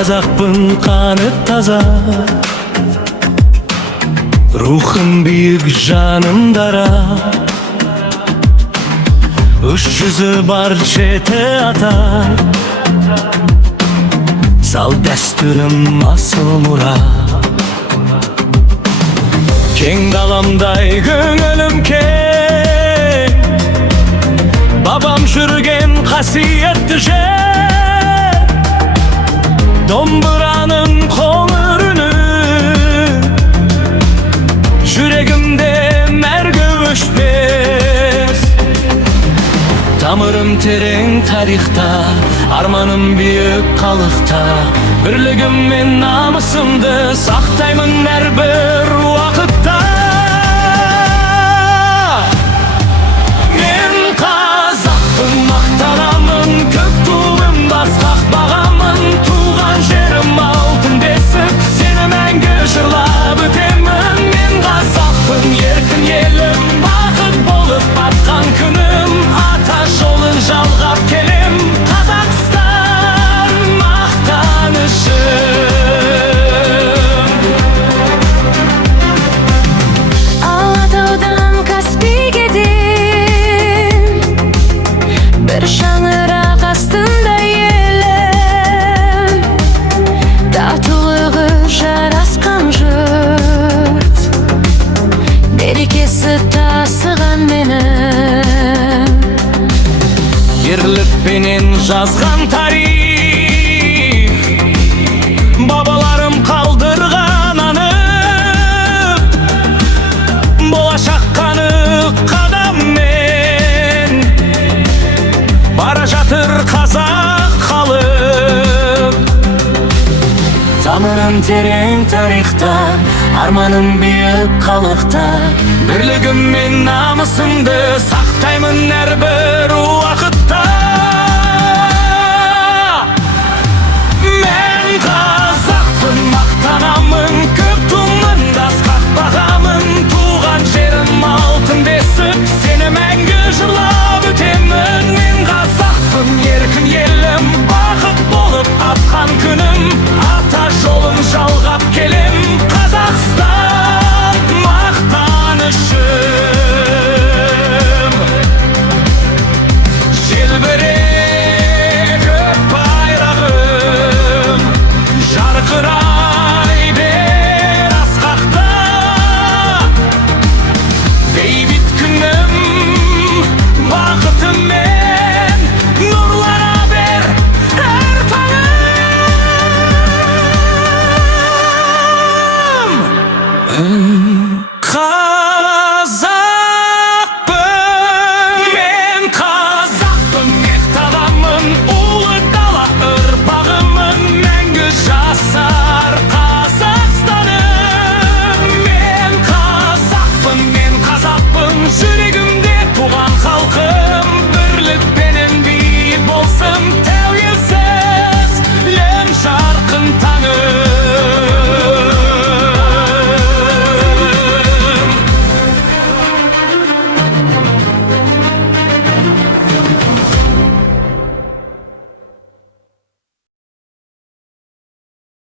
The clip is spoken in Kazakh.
Қазақпын қаны таза, рухым биік, жаным дара. Үш жүзі бар жеті ата, сал дәстүрім асыл мұра. Кең даламдай көңілім кең, бабам жүрген қасиетті жер. Домбыраның қоңыр үні жүрегімде мәңгі өшпес. Тамырым терең тарихта, арманым биік халықта. Бірлігім мен намысымды сақтаймын әрбір уақытта. Мен қазақпын, мақтанамын, көк туым басқақ бағамын. Туған жерім алтын бесік, сені мәңгі жырлап өтемін. Мен қазақпын, еркін елім, бақыт болып батқан күнім. Ата жолын жалғап келем, Қазақстан мақтанышым. Алатаудан Каспийге дейін, бір шаңырақ астында елім. Татулығы жарасқан жұрт, берекесі тасыған менің. Ерлікпенен жазған тарих, бабаларым қалдырған анық. Болашаққа нық қадаммен бара жатыр қазақ халық. Тамырым терең тарихта, арманым биік халықта. Бірлігім мен намысымды сақтаймын әрбір